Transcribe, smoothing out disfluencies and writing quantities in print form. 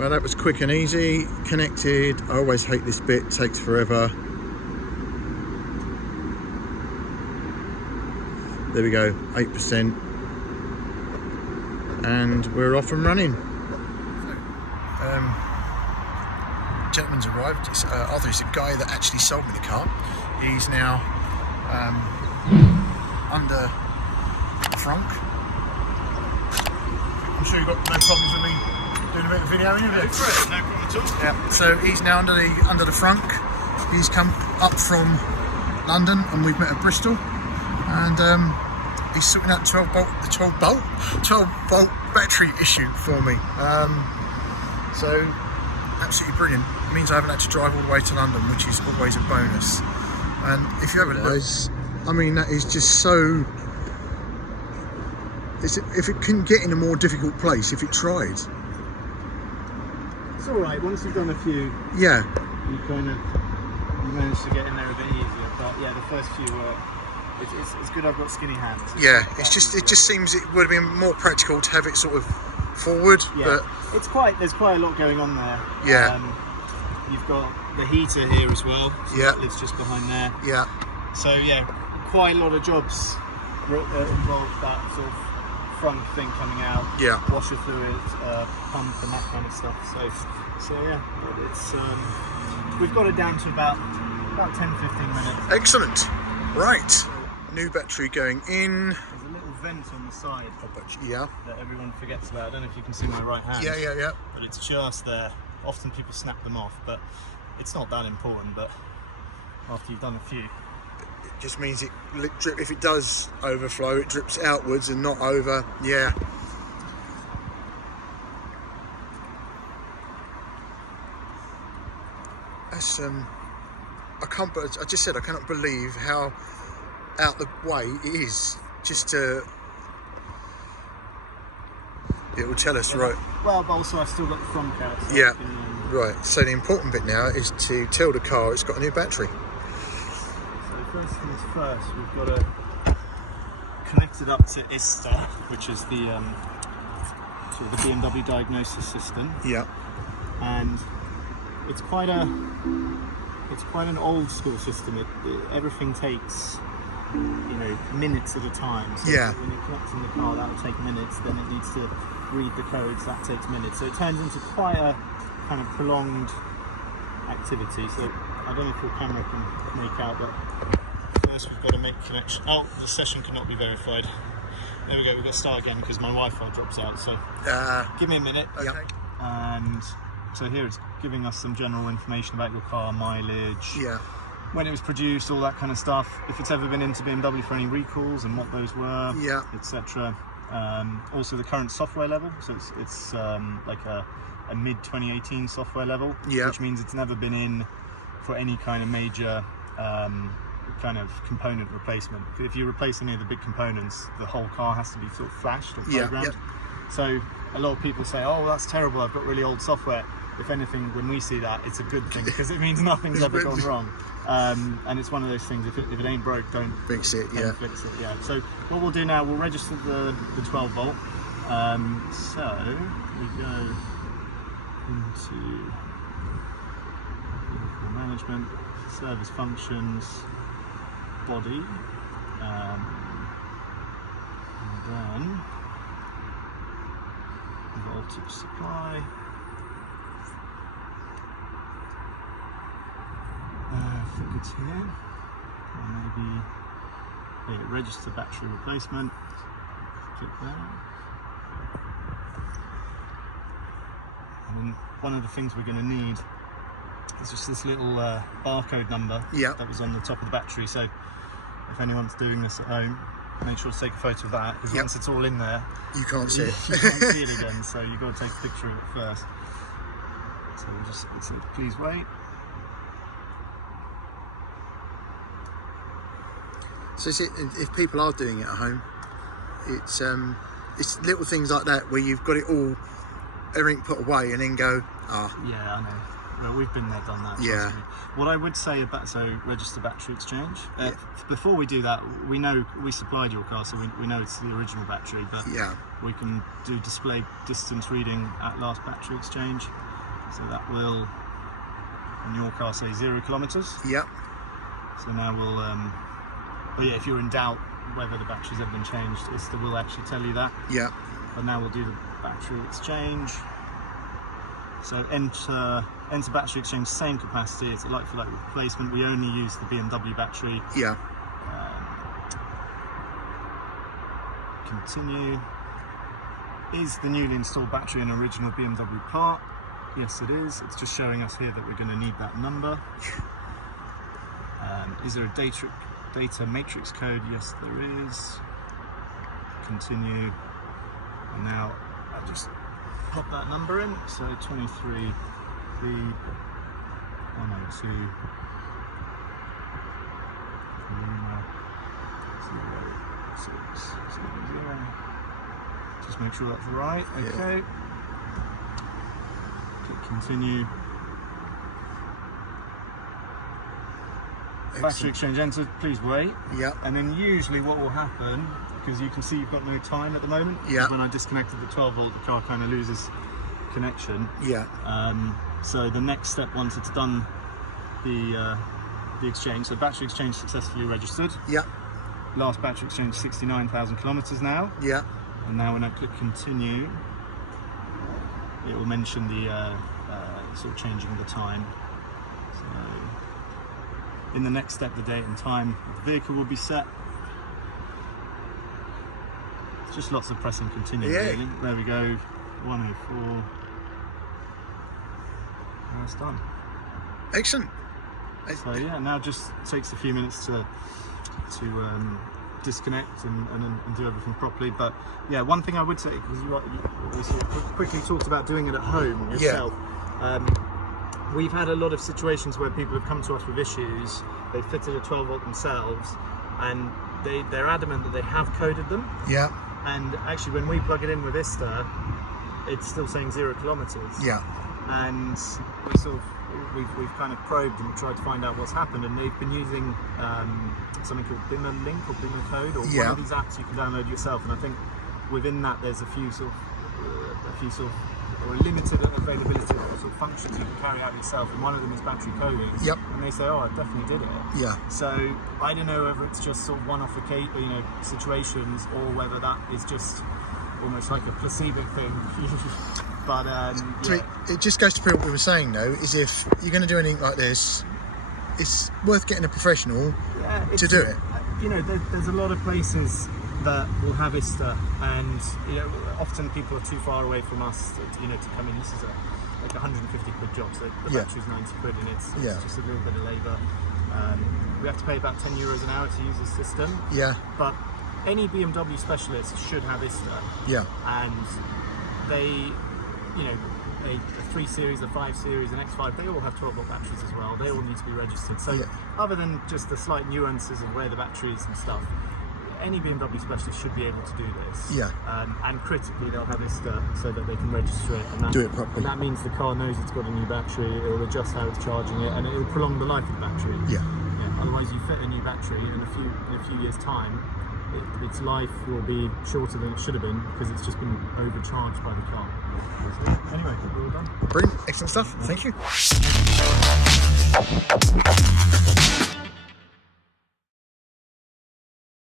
Well, that was quick and easy. Connected. I always hate this bit. It takes forever. There we go. 8%. And we're off and running. Gentleman's arrived. It's Arthur. He's the guy that actually sold me the car. He's now under the frunk. I'm sure you've got no problems with me doing a bit of video interview. No problem at all. Yeah. So he's now under the frunk. He's come up from London, and we've met at Bristol, and he's sorting out the 12 volt battery issue for me. So absolutely brilliant. It means I haven't had to drive all the way to London, which is always a bonus. And if you ever look, I mean, that is just so. If it couldn't get in a more difficult place, if it tried. It's all right. Once you've done a few, yeah, you manage to get in there a bit easier. But yeah, the first few were. It's good. I've got skinny hands. Yeah, it just seems it would have been more practical to have it sort of forward. Yeah, but there's quite a lot going on there. Yeah. You've got the heater here as well. So Yeah. That lives just behind there. Yeah. So yeah, quite a lot of jobs involve that sort of front thing coming out. Yeah. Washer fluid, pump, and that kind of stuff. So yeah, it's we've got it down to about 10-15 minutes. Excellent. Right. New battery going in. There's a little vent on the side. Yeah. That everyone forgets about. I don't know if you can see my right hand. Yeah. But it's just there. Often people snap them off, but it's not that important. But after you've done a few, It just means it drip. If it does overflow, it drips outwards and not over. Yeah. That's I can't. I just said I cannot believe how out the way it is. Just to. It will tell us, right? Well, but also I've still got the front out. So Yeah. I can, Right. So the important bit now is to tell the car it's got a new battery. So first things first, we've got to connect it up to ISTA, which is the sort of the BMW Diagnostic system, Yeah. and it's quite an old school system. Everything takes minutes at a time. So Yeah. when you're connecting the car, that'll take minutes. Then it needs to read the codes. That takes minutes. So it turns into quite a kind of prolonged activity. So I don't know if your camera can make out, but first we've got to make connection. Oh, the session cannot be verified. There we go. We've got to start again because my Wi-Fi drops out. So give me a minute. Okay. And so here it's giving us some general information about your car, mileage, Yeah. when it was produced, all that kind of stuff. If it's ever been into BMW for any recalls and what those were, Yeah. etc. Also the current software level. So it's like a mid 2018 software level, Yeah. which means it's never been in for any kind of major kind of component replacement. If you replace any of the big components, the whole car has to be sort of flashed or Yeah, programmed. yeah. So a lot of people say, "Oh, that's terrible. I've got really old software." If anything, when we see that, it's a good thing because it means nothing's ever gone wrong. And it's one of those things. If it ain't broke, don't Fix it. don't Yeah. fix it. Yeah. So what we'll do now, we'll register the 12 volt. So we go into vehicle management, service functions, body, and then voltage supply. I think it's here, or maybe register battery replacement. Click that. And then one of the things we're going to need is just this little barcode number Yeah. that was on the top of the battery. So if anyone's doing this at home, make sure to take a photo of that, because Yep. once it's all in there, You can't see you it. can't see it again. So you've got to take a picture of it first. So we'll just say, please wait. So if people are doing it at home, it's little things like that where you've got it all, everything put away, and then go, Yeah, I know. Well, we've been there, done that. trust Yeah. me. What I would say about register battery exchange. Yeah. Before we do that, we know we supplied your car, so we know it's the original battery. But yeah, we can do display distance reading at last battery exchange. So that will, in your car, say 0 kilometers. Yep. So now we'll, but yeah, if you're in doubt whether the battery's ever been changed, it will actually tell you that. Yeah. But now we'll do the battery exchange. So enter battery exchange, same capacity. It's a like-for-like replacement. We only use the BMW battery. Yeah. Continue. Is the newly installed battery an original BMW part? Yes, it is. It's just showing us here that we're going to need that number. Is there a data matrix code? Yes, there is. Continue. And now I just pop that number in. So 23B102 0670. Just make sure that's right. Okay. Yeah. Click continue. Excellent. Battery exchange entered. Please wait. Yeah. And then usually what will happen, because you can see you've got no time at the moment. Yeah. When I disconnected the 12 volt, the car kind of loses connection. Yeah. So the next step, once it's done the exchange, so battery exchange successfully registered. Yeah. Last battery exchange 69,000 kilometers now. Yeah. And now when I click continue, it will mention the sort of changing the time. So in the next step, the date and time of the vehicle will be set. It's just lots of pressing continue. Yeah. Really. There we go. 104. Now it's done. Excellent. So yeah, now just takes a few minutes to disconnect and do everything properly. But yeah, one thing I would say, because you quickly talked about doing it at home yourself. Yeah. We've had a lot of situations where people have come to us with issues. They've fitted a 12 volt themselves, and they're adamant that they have coded them. Yeah. And actually, when we plug it in with Ista, it's still saying 0 kilometers. Yeah. And we've kind of probed and tried to find out what's happened, and they've been using something called Dimmer Link or Dimmer Code, or one of these apps you can download yourself. And I think within that there's a few sort of or limited availability of sort of functions you can carry out yourself, and one of them is battery coding. Yep. And they say, oh, I definitely did it. Yeah. So I don't know whether it's just sort of one-off situations, or whether that is just almost like a placebo thing. But it just goes to prove what we were saying, though, is if you're going to do anything like this, it's worth getting a professional to do it. There's a lot of places that will have Ista, and often people are too far away from us to come in. This is like 150 quid job, so the battery's 90 quid, and it's just a little bit of labour. We have to pay about 10 euros an hour to use this system. Yeah. But any BMW specialist should have Ista. Yeah. And they, the 3 Series, the 5 Series, the X5, they all have 12 volt batteries as well. They all need to be registered. So other than just the slight nuances of where the battery is and stuff, any BMW specialist should be able to do this. Yeah. And critically, they'll have Ista so that they can register it and do it properly. And that means the car knows it's got a new battery. It'll adjust how it's charging it, and it'll prolong the life of the battery. Yeah. Otherwise, you fit a new battery, and in a few years' time, its life will be shorter than it should have been because it's just been overcharged by the car. So, anyway, we're all done. Brilliant, excellent stuff. Thank you.